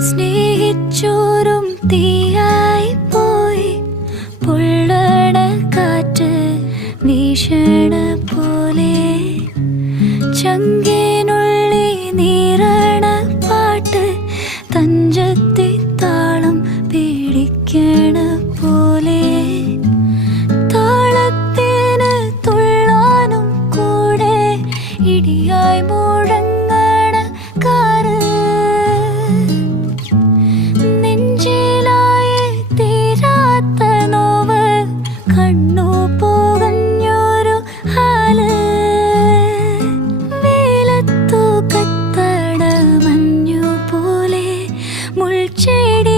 സ്നേഹിച്ചോരും തീയായി പോയി പൊള്ളണ കാറ്റ് വീശണ പോലെ ചങ്കിനുള്ളി നീറണ പാട്ട് തഞ്ചത്തെ താളം പിടിക്കണ പോലെ താളത്തിന് തുള്ളാനും കൂടെ ഇടിയായി മുഴങ്ങണ കാറ് നെഞ്ചിലായി തീരാത്ത നോവ് കണ്ണു പോകഞ്ഞൊരു ഹാല് വേലത്തു കത്തണ മഞ്ഞു പോലെ മുൾച്ചെടി